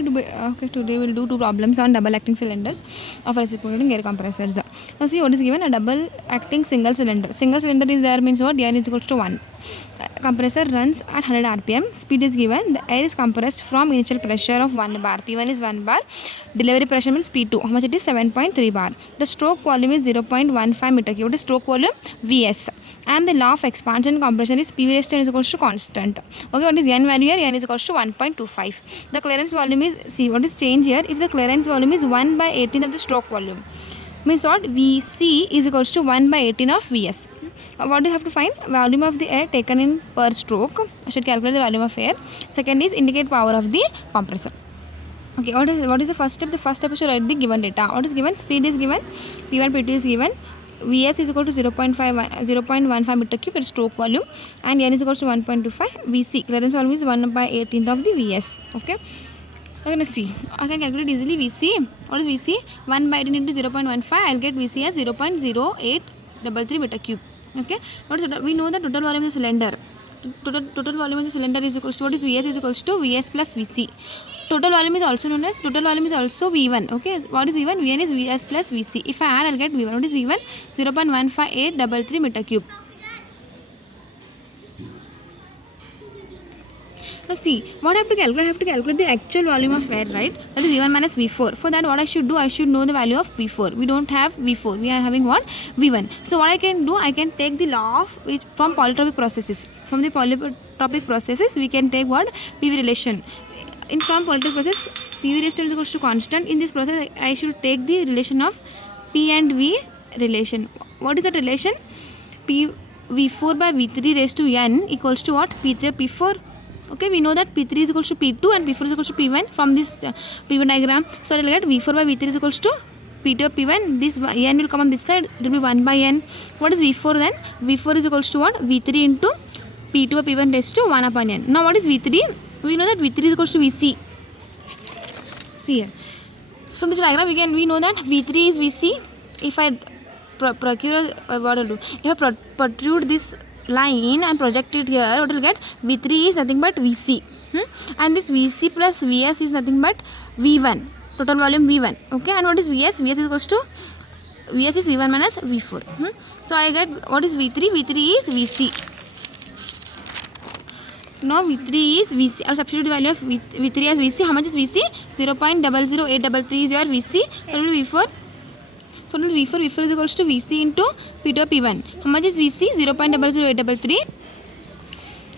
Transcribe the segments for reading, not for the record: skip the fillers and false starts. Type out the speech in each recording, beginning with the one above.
Okay, today we'll do two problems on double acting cylinders of reciprocating air compressors. Now see what is given: a double acting single cylinder. Single cylinder is there means what? Air is equals to 1. Compressor runs at 100 rpm. Speed is given. The air is compressed from initial pressure of 1 bar. P1 is 1 bar. Delivery pressure means P2. How much it is? 7.3 bar. The stroke volume is 0.15 meter cube. What is stroke volume? Vs. And the law of expansion and compression is PV raised to n is equals to constant. Okay, what is n value here? N is equals to 1.25. The clearance volume is, see what is change here? If the clearance volume is 1 by 18 of the stroke volume, means what? Vc is equals to 1 by 18 of Vs. What do you have to find? Volume of the air taken in per stroke. I should calculate the volume of air. Second is indicate power of the compressor. Okay, what is the first step? The first step is to write the given data. What is given? Speed is given, P1, P2 is given, Vs is equal to 0.15 meter cube per stroke volume, and n is equal to 1.25. Vc, clearance volume is 1 by 18th of the Vs. Okay, I'm going to see. I can calculate easily Vc. What is Vc? 1 by 18 into 0.15. I'll get Vc as 0.0833 meter cube. Okay, we know the total volume of the cylinder. Total volume of the cylinder is equals to, what is Vs is equals to Vs plus Vc. Total volume is also known as, total volume is also V1. Okay, what is V1? Vn is Vs plus Vc. If I add, I'll get V1. What is V1? 0.15833 meter cube. Now see, what I have to calculate? I have to calculate the actual volume of air, right? That is V1 minus V4. For that, what I should do? I should know the value of V4. We don't have V4. We are having what? V1. So what I can do? I can take the law of which from polytropic processes. From the polytropic processes, we can take what? PV relation. In from polytropic process, PV raised to n is equals to constant. In this process, I should take the relation of P and V relation. What is that relation? V4 by V3 raised to n equals to what? P3 P4. Okay, we know that P3 is equals to P2 and P4 is equals to P1 from this P1 diagram. So I will get V4 by V3 is equals to P2 by P1. This n will come on this side. It will be 1 by n. What is V4 then? V4 is equals to what? V3 into P2 by P1 raised to 1 upon n. Now what is V3? We know that V3 is equals to Vc. See here. So from this diagram we know that V3 is Vc. If I procure what I'll do? If I protrude this line and project it here, what will get? V3 is nothing but Vc, and this Vc plus Vs is nothing but V1, total volume V1. Okay, and what is Vs? Vs is equals to, Vs is V1 minus V4. So I get what is V3? V3 is Vc. Now V3 is Vc. I will substitute the value of V3 as Vc. How much is Vc? 0.00833 is your Vc. What will be V4? So V4 is equals to Vc into P2 P1. How much is Vc? 0.00833.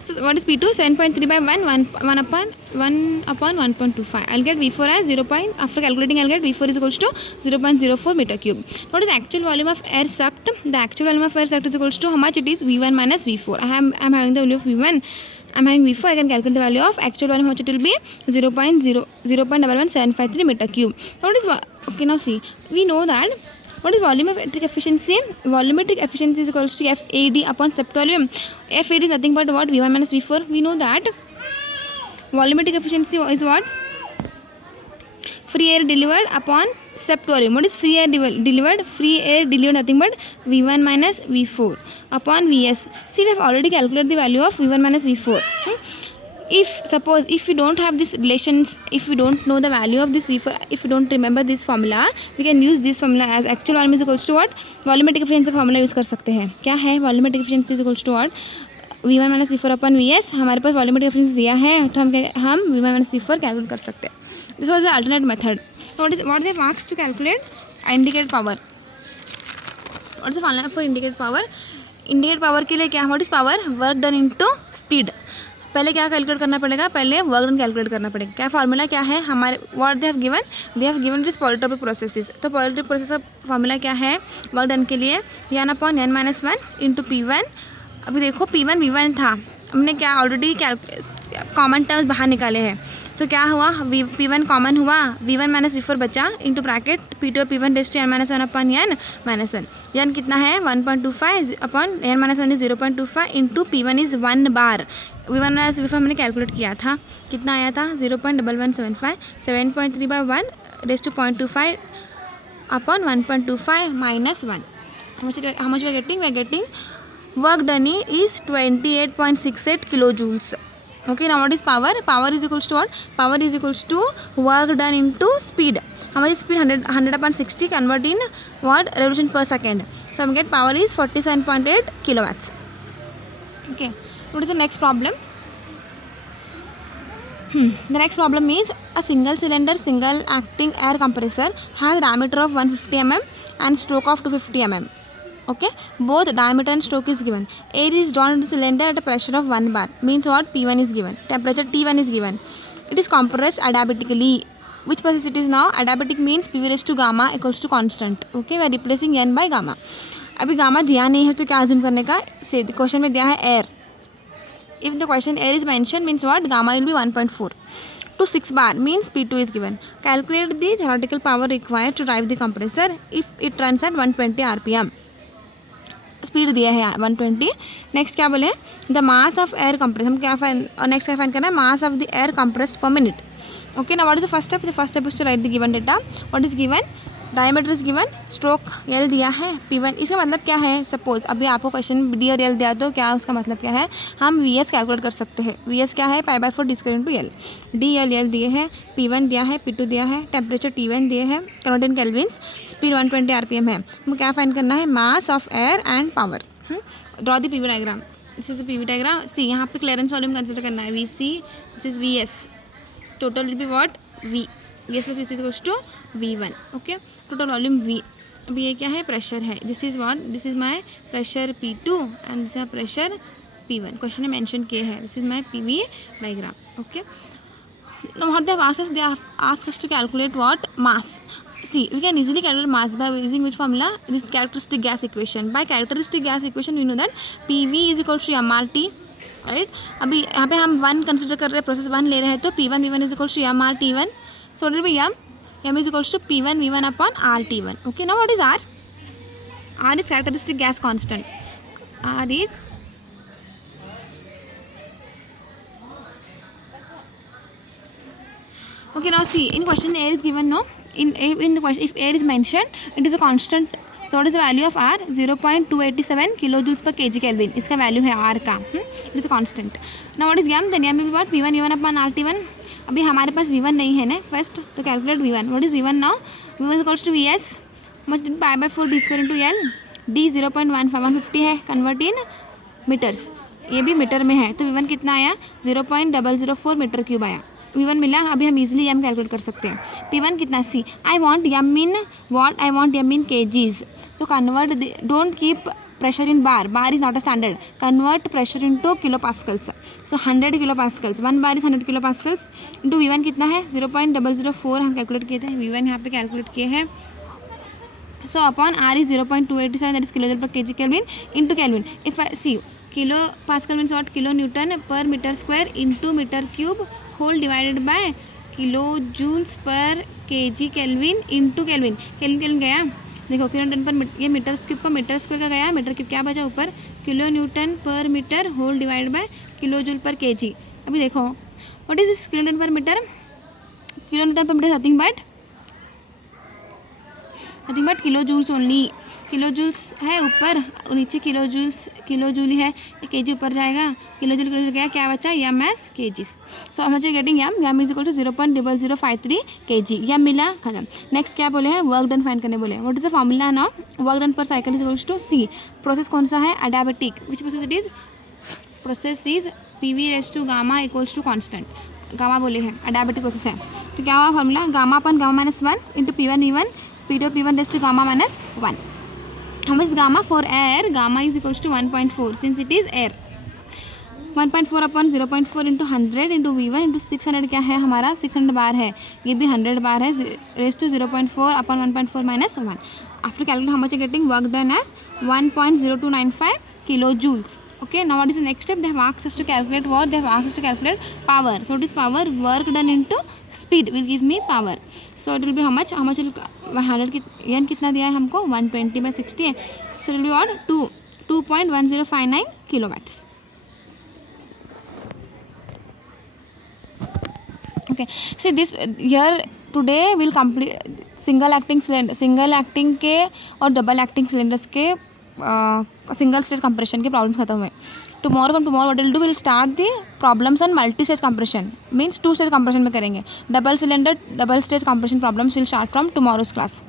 So what is P2? 7.3 by 1 upon 1.25. I'll get V4 as 0. After calculating, I'll get V4 is equals to 0.04 meter cube. What is actual volume of air sucked? The actual volume of air sucked is equals to how much? It is V1 minus V4. I'm having the value of V1. I'm having V4. I can calculate the value of actual volume. How much it will be? 0.11753 meter cube. What is, okay, now see, we know that what is volumetric efficiency? Volumetric efficiency is equals to FAD upon sept volume. FAD is nothing but what? V1 minus V4. We know that volumetric efficiency is what? Free air delivered upon sept volume. What is free air delivered? Free air delivered nothing but V1 minus V4 upon Vs. See, we have already calculated the value of V1 minus V4. If you don't have these relations, if you don't know the value of this V4, if you don't remember this formula, we can use this formula as actual volume is equals to what? Volumetric efficiency का formula use कर सकते हैं. क्या है? Volumetric efficiency is equals to what? V1 minus V4 upon Vs. हमारे पास volumetric efficiency दिया है, तो हम V1 minus V4 calculate कर सकते हैं. This was the alternate method. So what they marks to calculate? Indicate power. What is the formula for indicate power? Indicate power के लिए क्या? What is power? Work done into speed. पहले क्या calculate करना पड़ेगा? पहले वर्क डन कैलकुलेट करना पड़ेगा. क्या फार्मूला क्या है हमारे? What they have given this polytropic processes. तो पॉलीट्रोपिक प्रोसेस का फार्मूला क्या है वर्क डन के लिए? n upon n minus 1 into P1. अभी देखो P1 V1 था, हमने क्या ऑलरेडी कॉमन टर्म्स बाहर निकाले हैं. सो क्या हुआ? P1 कॉमन हुआ, V1 माइनस V4 बचा into bracket P2 P1 raised to n minus 1 upon n minus 1. n कितना है? 1.25 upon n minus 1 is 0.25 into P1 is 1 bar. V1 minus V4 हमने कैलकुलेट किया था, कितना आया था? 0.1175. 7.3 by 1 rest to 0.25 upon 1.25 minus 1. How much we are getting? We are getting work done is 28.68 kilojoules. Okay, now what is power? Power is equals to what? Power is equals to work done into speed. How much is speed? 100 upon 60 convert in what? Revolution per second. So we get power is 47.8 kilowatts. Okay, what is the next problem? The next problem is a single cylinder single acting air compressor has diameter of 150 mm and stroke of 250 mm. Okay, both diameter and stroke is given. Air is drawn into the cylinder at a pressure of 1 bar. Means what? P1 is given. Temperature T1 is given. It is compressed adiabatically. Which process it is now? Adiabatic means PV raised to gamma equals to constant. Okay, we are replacing n by gamma. अभी gamma दिया नहीं है तो क्या assume करने का? से question में दिया है air. If the question air is mentioned means what? Gamma will be 1.4 to 6 bar means P2 is given. Calculate the theoretical power required to drive the compressor if it runs at 120 rpm. Speed दिया है 120. Next क्या बोले? The mass of air compress. हम क्या next क्या find करना है? Mass of the air compressed per minute. Okay, ना what is the first step? The first step is to write the given data. What is given? Diameter is given, stroke L दिया है, P1. इसका मतलब क्या है? Suppose अभी आपको question D और एल दिया तो क्या उसका मतलब क्या है? हम VS कैलकुलेट कर सकते हैं. VS क्या है? π/4 d² into L. D L दिए है, P1 दिया है, P2 दिया है, टेम्परेचर T1 दिए है, convert in kelvins, speed 120 rpm है. हमें क्या फाइंड करना है? Mass of air and power. Draw the PV diagram. This is PV diagram. See यहाँ पे क्लियरेंस वॉल्यूम कंसिडर करना है. VC, this is VS. Total will be what? V. VS plus VC equals to V1. Okay, total volume V. अभी ये क्या है? Pressure है. This is what? This is my pressure P2 and this is pressure P1. Question में mention किए हैं. This is my PV diagram. Okay, now what they have asked us? They have asked us to calculate what? Mass. See, we can easily calculate mass by using which formula? This characteristic gas equation. By characteristic gas equation we know that PV is equals to MRT. Right, अभी यहाँ पे हम 1 consider कर रहे हैं, process 1 ले रहे हैं, तो P1 V1 is equals to MRT1. So it will be M is equals to P1 V1 upon RT1. Okay, now what is R? R is characteristic gas constant. R is okay. Now see, in question air is given, no? In the question, if air is mentioned, it is a constant. So what is the value of R? 0.287 kilojoules per kg Kelvin. इसका value है R का. It is a constant. Now what is M? Then M will be what? P1 V1 upon RT1. अभी हमारे पास V1 नहीं है ना first, तो calculate V1. What is V1 now? V1 is equals to VS π/4 d² into L. D 0.150 है, convert इन metres. ये भी metre में है, तो V1 कितना आया? 0.004 मीटर क्यूब आया. V1 मिला. अभी हम इजीली M कैलकुलेट कर सकते हैं. P1 कितना? C. I want M in what? I want M in kgs. So convert, don't keep pressure in bar. Bar is not a standard. Convert pressure into kilopascals. So 100 kilopascals. 1 bar is 100 kilopascals. Into V1 कितना है? 0.004 हम calculate किए थे. V1 यहाँ पे calculate किए हैं. So upon R is 0.287, that is kilojoule per kg Kelvin into Kelvin. If I see kilo pascal means what? kilonewton per meter square into meter cube whole divided by kilojoules per kg Kelvin into Kelvin. Kelvin गया, देखो kilo newton per, ये metre cube का metre square का गया, metre cube क्या बचा ऊपर? Kilo newton per metre whole divide by kilo joule per kg. अभी देखो what is this kilo newton per metre? Kilo newton per metre nothing but kilo joules only. Kilo joules है ऊपर और नीचे kilo joule है. ये KG ऊपर जाएगा, किलो जूल गया, क्या बचा? M S kgs. सो हम getting M is equal to 0.0053 kg. M मिला, खत्म. नेक्स्ट क्या बोले हैं? वर्क डन फाइंड करने बोले. What is the formula now? Work done per cycle is equals to C. Process कौन सा है? Adiabatic. Which process it is? Process is PV raise to gamma equals to constant. Gamma बोले हैं, adiabatic process है. तो क्या हुआ formula? Gamma अपन gamma -1 into P1 V1 P2 P1 raise to gamma -1. How much is gamma? For air, gamma is equals to 1.4 since it is air. 1.4 upon 0.4 into 100 into V1 into 600 क्या है हमारा? 600 बार है. ये भी 100 बार है. Raise to 0.4 upon 1.4 minus 1. After calculating how much you getting? Work done as 1.0295 kilojoules. Okay, now what is the next step? They have asked us to calculate what? They have asked us to calculate power. So what is power? Work done into speed will give me power. So it will be how much? How much will 100 की n कितना दिया है हमको? 120/60 है. So it will be what? 2.1059 kilowatts. Okay, see this here today we'll complete single acting के और double acting cylinders के single stage compression के प्रॉब्लम्स खत्म हुए. Tomorrow what will do, will start the problems on multi stage compression. Means 2 stage compression में करेंगे. Double stage compression problems will start from tomorrow's class.